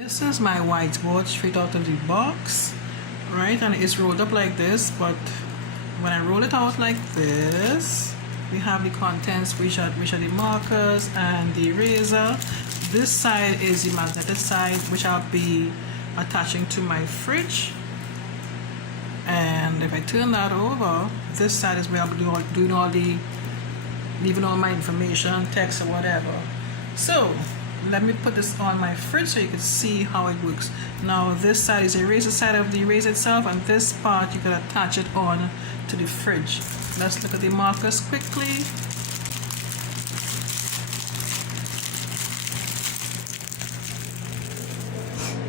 This is my whiteboard straight out of the box, right? And it's rolled up like this, but when I roll it out like this, we have the contents, which are the markers and the eraser. This side is the magnetic side, which I'll be attaching to my fridge. And if I turn that over, this side is where I'll be leaving all my information, text or whatever. So let me put this on my fridge so you can see how it works. Now this side is the eraser side of the eraser itself, and this part you can attach it on to the fridge. Let's look at the markers quickly.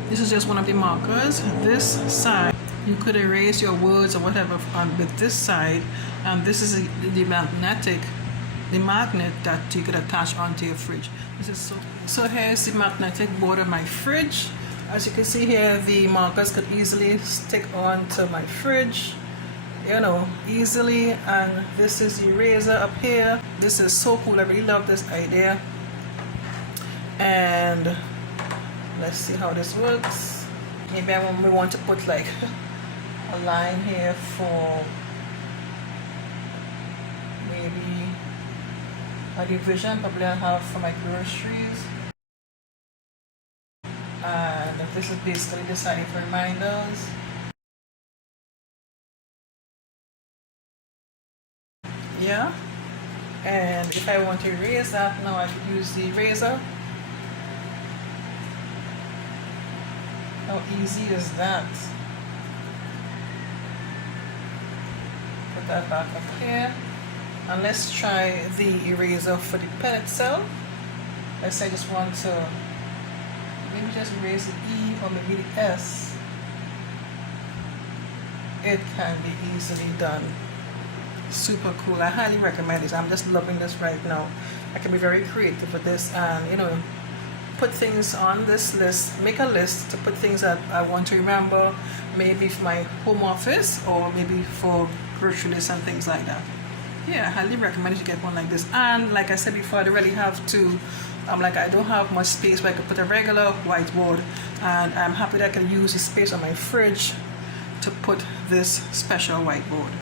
This is just one of the markers. This side, you could erase your words or whatever with this side, and this is the magnet that you could attach onto your fridge. This is so here's the magnetic board of my fridge. As you can see here, the markers could easily stick onto my fridge, easily. And this is the eraser up here. This is so cool. I really love this idea. And let's see how this works. Maybe we want to put like a line here for maybe a division probably I have for my groceries. And this is basically deciding for reminders. Yeah. And if I want to erase that, now I can use the eraser. How easy is that? Put that back up here. And let's try the eraser for the pen itself. Let's say I just want to maybe just erase the E or maybe the S. It can be easily done. Super cool. I highly recommend this. I'm just loving this right now. I can be very creative with this and put things on this list, make a list to put things that I want to remember, maybe for my home office or maybe for grocery lists and things like that. Yeah, I highly recommend you get one like this. And like I said before, I don't really have to, I don't have much space where I could put a regular whiteboard, and I'm happy that I can use the space on my fridge to put this special whiteboard.